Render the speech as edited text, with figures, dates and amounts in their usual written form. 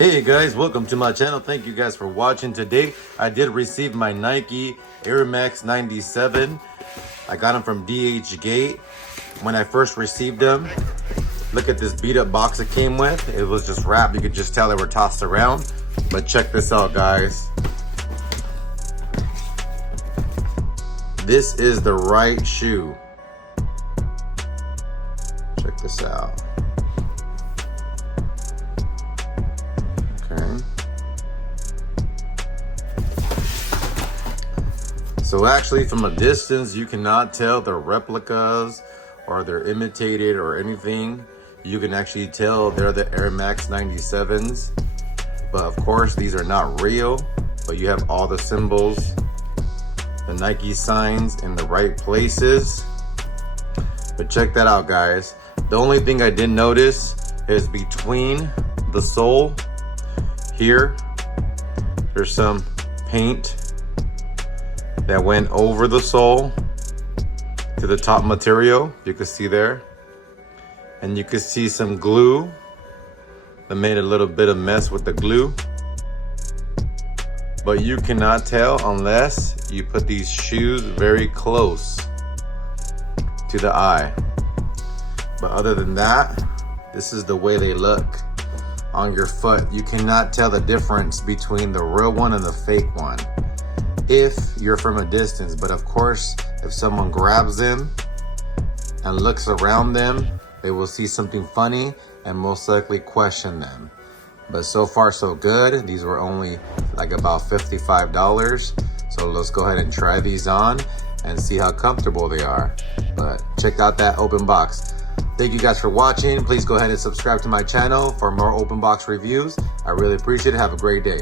Hey guys, welcome to my channel. Thank you guys for watching. Today I did receive my Nike Air Max 97. I got them from DHgate. When I first received them, look at this beat up box it came with. It was just wrapped. You could just tell they were tossed around. But check this out, guys. This is the right shoe. Check this out. Okay. So actually from a distance, you cannot tell they're replicas or they're imitated or anything. You can actually tell they're the Air Max 97s. But of course, these are not real, but you have all the symbols, the Nike signs in the right places. But check that out, guys. The only thing I did notice is between the sole here, there's some paint that went over the sole to the top material. You can see there. And you can see some glue that made a little bit of mess with the glue. But you cannot tell unless you put these shoes very close to the eye. But other than that, this is the way they look on your foot. You cannot tell the difference between the real one and the fake one if you're from a distance. But of course, if someone grabs them and looks around them, they will see something funny and most likely question them. But so far so good. These were only like about $55. So let's go ahead and try these on and see how comfortable they are. But check out that open box. Thank you guys for watching. Please go ahead and subscribe to my channel for more open box reviews. I really appreciate it. Have a great day.